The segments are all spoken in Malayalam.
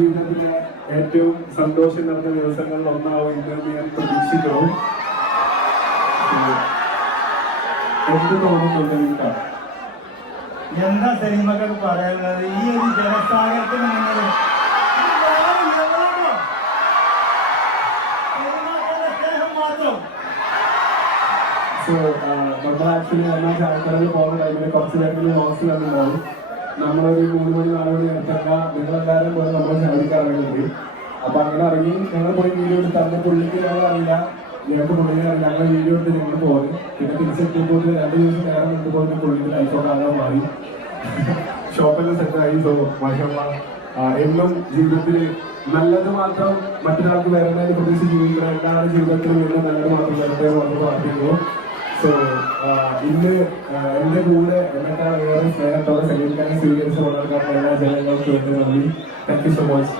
ജീവിതത്തിലെ ഏറ്റവും സന്തോഷം നിറഞ്ഞ ദിവസങ്ങളിൽ ഒന്നാവും ഇതെന്ന് ഞാൻ പ്രതീക്ഷിക്കുന്നു. എന്ത് തോന്നുന്നുണ്ട് നിങ്ങൾക്ക്? എന്താ സിനിമകൾ പറയാനുള്ളത്? ഈ ഒരു ജനസാഗരത്തിന് മുന്നിൽ നമ്മൾ ആക്ച്വലി എന്നാൽ ചായക്കടയിൽ പോകുന്ന ടൈമിൽ കുറച്ച് പേർക്ക് ഹോസ്റ്റൽ ഉണ്ടാവും. നമ്മളൊരു 3 മണി 4 മണി നേരത്തൊക്കെ നിങ്ങളെല്ലാവരും പോലെ നമ്മൾ ചാടിക്കാറുണ്ട്. അപ്പൊ അങ്ങനെ ഇറങ്ങി ഞങ്ങൾ പോയി വീഡിയോ എടുത്ത് അന്ന് പുള്ളിക്ക് ഞങ്ങൾ അറിയില്ല, ഞങ്ങൾക്ക് പുള്ളിക്ക് അറിയില്ല. ഞങ്ങൾ വീഡിയോ എടുത്ത് ഞങ്ങൾ പോയി. പിന്നെ തിരിച്ചെത്തിയപ്പോൾ 2 ദിവസം നേരം കൊണ്ടുപോയി പുള്ളിക്ക് ലൈഫൊക്കെ ആകാൻ മാറി. ഷോപ്പെല്ലാം സെറ്റായി. സോ മാഷാഅല്ലാ എന്നും ജീവിതത്തിൽ നല്ലത് മാത്രം മറ്റൊരാൾക്ക് വരേണ്ടതിനെ പ്രതീക്ഷിച്ച് ജീവിക്കുന്ന എല്ലാവരുടെ ജീവിതത്തിലും എന്നും നല്ലത് മാത്രം വരട്ടെ എന്ന് പ്രാർത്ഥിക്കുന്നു. സോ ഇന്ന് എൻ്റെ കൂടെ എന്നെക്കാൾ ഏറെ സ്നേഹത്തോടെ സഹകരിക്കാനും സ്വീകരിച്ച വളർക്കാത്ത എല്ലാ ജനങ്ങൾക്കും വേണ്ടി നന്ദി. Thank you so much.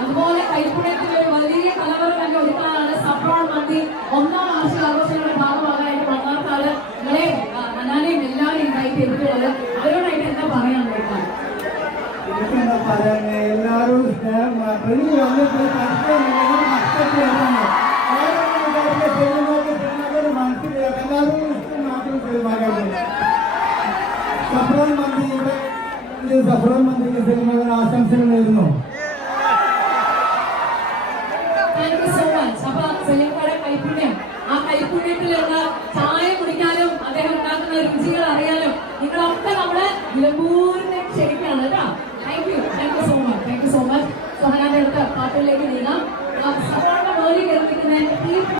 അതുപോലെ കൈപ്പുണ്യത്തിന്റെ ഒരു വലിയ കലവറ തന്നെ ഒരുക്കാനാണ് സഫ്രോൺ മന്തി ഒന്നാം വാർഷികാഘോഷങ്ങളുടെ ഭാഗമാകാനായിട്ട് മണ്ണാർക്കാട് നിങ്ങളെ അനാനെയും എല്ലാവരും ഇൻവൈറ്റ് ചെയ്തിട്ടുള്ളത്. അവരോടായിട്ട് എന്താ പറയാനുള്ളത്? എനിക്കെന്താ പറയാന്, എല്ലാവരും സ്നേഹം മനസ്സിലാക്കുക. എല്ലാവരും ഇഷ്ടം മാത്രം പെരുമാറുന്നു. സഫ്രോൺ മന്തിയുടെ സഫ്രോൺ മന്തിക്ക് സിനിമകൾ ആശംസകൾ നേരുന്നു. കൈപ്പുണ്യം, ആ കൈപ്പുണ്യത്തിലുള്ള ചായ കുടിക്കാനും അദ്ദേഹം ഉണ്ടാക്കുന്ന രുചികൾ അറിയാനും നിങ്ങളൊക്കെ നമ്മുടെ നിലമ്പൂരിനെ ക്ഷണിക്കാണ് കേട്ടോ. Thank you so much.